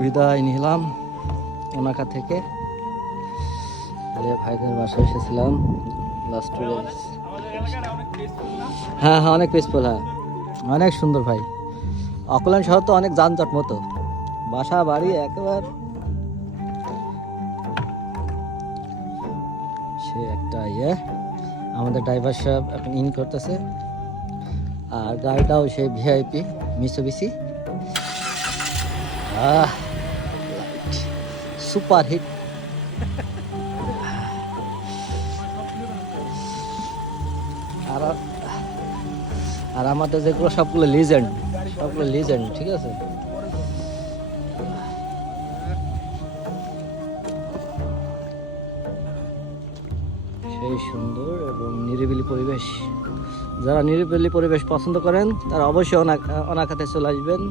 বিদায় নিলাম ওনাকা থেকে। ভাইদের বাসায় এসেছিলাম লাস্ট টু ডেজ। হ্যাঁ হ্যাঁ, অনেক পিসফুল। হ্যাঁ, অনেক সুন্দর ভাই। অকল্যান্ড শহর তো অনেক যানজট মতো, বাসা বাড়ি একেবারে সে একটা ইয়ে। আমাদের ড্রাইভার সাহেব এখন ইন করতেছে, আর গাড়িটাও সে ভিআইপি মিসুবিশি। Super hit. আর আমাদের যেগুলো সবগুলো লিজেন্ড, ঠিক আছে। সেই সুন্দর এবং নিরিবিলি পরিবেশ। যারা নিরিবিলি পরিবেশ পছন্দ করেন তারা অবশ্যই অনাকাতে চলে আসবেন।